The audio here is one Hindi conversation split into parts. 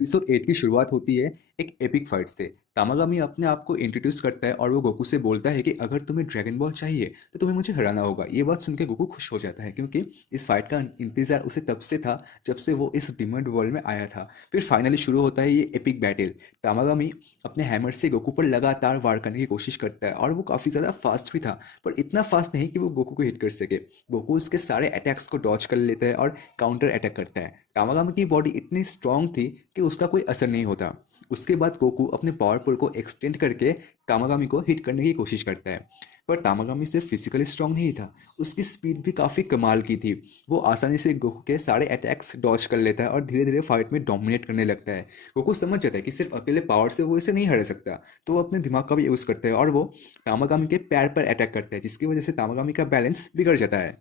एपिसोड 8 की शुरुआत होती है एक एपिक फाइट से। तामागामी अपने आप को इंट्रोड्यूस करता है और वो गोकू से बोलता है कि अगर तुम्हें ड्रैगन बॉल चाहिए तो तुम्हें मुझे हराना होगा। ये बात सुनकर गोकू खुश हो जाता है क्योंकि इस फाइट का इंतजार उसे तब से था जब से वो इस डिमंड वर्ल्ड में आया था। फिर फाइनली शुरू होता है ये एपिक बैटल। तामागामी अपने हैमर से गोकू पर लगातार वार करने की कोशिश करता है और वो काफ़ी ज़्यादा फास्ट भी था, पर इतना फास्ट नहीं कि वो गोकू को हिट कर सके। गोकू उसके सारे अटैक्स को डॉच कर लेता है और काउंटर अटैक करता है। तामागामी की बॉडी इतनी स्ट्रांग थी कि उसका कोई असर नहीं होता। उसके बाद गोकू अपने पावर पुल को एक्सटेंड करके तामागामी को हिट करने की कोशिश करता है, पर तामागामी सिर्फ फिजिकली स्ट्रांग नहीं था, उसकी स्पीड भी काफ़ी कमाल की थी। वो आसानी से गोकू के सारे अटैक्स डॉच कर लेता है और धीरे धीरे फाइट में डोमिनेट करने लगता है। गोकू समझ जाता है कि सिर्फ अकेले पावर से वो इसे नहीं हरा सकता, तो वो अपने दिमाग का भी यूज़ करता है और वो तामागामी के पैर पर अटैक करता है, जिसकी वजह से तामागामी का बैलेंस बिगड़ जाता है।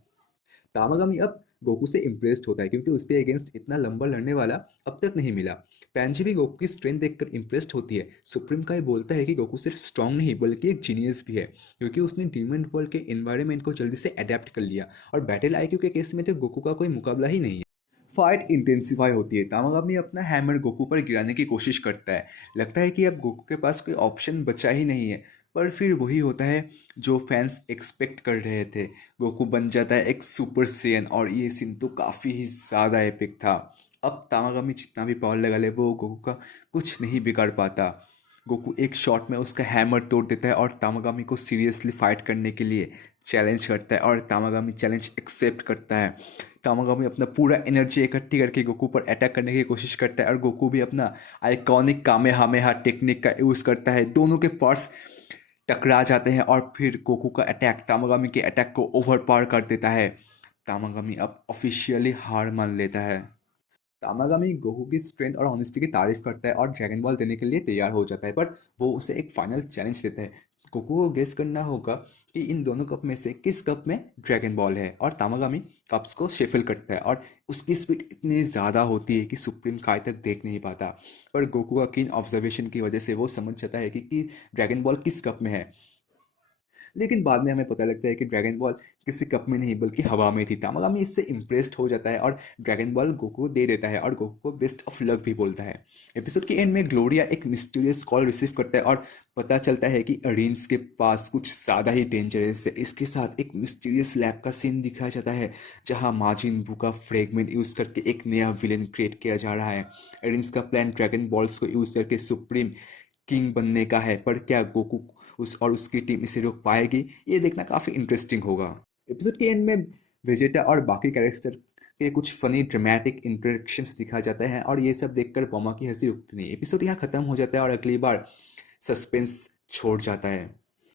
तामागामी अब गोकू से इम्प्रेस्ड होता है क्योंकि उसके अगेंस्ट इतना लंबा लड़ने वाला अब तक नहीं मिला। पैंजी भी गोकू की स्ट्रेंथ देखकर इम्प्रेस्ड होती है। सुप्रीम काय बोलता है कि गोकू सिर्फ स्ट्रांग नहीं बल्कि एक जीनियस भी है, क्योंकि उसने डीमन वर्ल्ड के एनवायरनमेंट को जल्दी से अडेप्ट कर लिया और बैटल आईक्यू के केस में तो गोकू का कोई मुकाबला ही नहीं है। फाइट इंटेंसिफाई होती है। तामागामी अपना हैमर गोकू पर गिराने की कोशिश करता है। लगता है कि अब गोकू के पास कोई ऑप्शन बचा ही नहीं है, पर फिर वही होता है जो फैंस एक्सपेक्ट कर रहे थे। गोकू बन जाता है एक सुपर सेयन और ये सीन तो काफ़ी ही ज़्यादा एपिक था। अब तामागामी जितना भी पावर लगा ले वो गोकू का कुछ नहीं बिगाड़ पाता। गोकू एक शॉट में उसका हैमर तोड़ देता है और तामागामी को सीरियसली फाइट करने के लिए चैलेंज करता है और तामागामी चैलेंज एक्सेप्ट करता है। तामागामी अपना पूरा एनर्जी इकट्ठी करके गोकू पर अटैक करने की कोशिश करता है और गोकू भी अपना आइकॉनिक कामेहामेहा टेक्निक का यूज़ करता है। दोनों के पार्ट्स टकरा जाते हैं और फिर गोकू का अटैक तामागामी के अटैक को ओवर पार कर देता है। तामागामी अब ऑफिशियली हार मान लेता है। तामागामी गोकू की स्ट्रेंथ और ऑनेस्टी की तारीफ करता है और ड्रैगन बॉल देने के लिए तैयार हो जाता है, पर वो उसे एक फाइनल चैलेंज देता है। गोकू को गेस करना होगा कि इन दोनों कप में से किस कप में ड्रैगन बॉल है, और तामागामी कप्स को शेफल करता है और उसकी स्पीड इतनी ज़्यादा होती है कि सुप्रीम काय तक देख नहीं पाता। पर गोकू का कीन ऑब्जर्वेशन की वजह से वो समझ जाता है कि ड्रैगन बॉल किस कप में है। लेकिन बाद में हमें पता लगता है कि ड्रैगन बॉल किसी कप में नहीं बल्कि हवा में थी। तामागामी इससे इम्प्रेस्ड हो जाता है और ड्रैगन बॉल गोकू को दे देता है और गोकू को बेस्ट ऑफ लक भी बोलता है। एपिसोड के एंड में ग्लोरिया एक मिस्टीरियस कॉल रिसीव करता है और पता चलता है कि अरीन्स के पास कुछ ज़्यादा ही डेंजरस है। इसके साथ एक मिस्टीरियस लैब का सीन दिखाया जाता है जहाँ माजिन बू का फ्रेगमेंट यूज़ करके एक नया विलेन क्रिएट किया जा रहा है। अरीन्स का प्लान ड्रैगन बॉल्स को यूज़ करके सुप्रीम किंग बनने का है, पर क्या गोकू उस और उसकी टीम इसे रोक पाएगी, ये देखना काफ़ी इंटरेस्टिंग होगा। एपिसोड के एंड में वेजेटा और बाकी कैरेक्टर के कुछ फनी ड्रामेटिक इंटरेक्शंस दिखा जाते हैं और ये सब देखकर बॉमा की हंसी रुकती नहीं। एपिसोड यहाँ खत्म हो जाता है और अगली बार सस्पेंस छोड़ जाता है।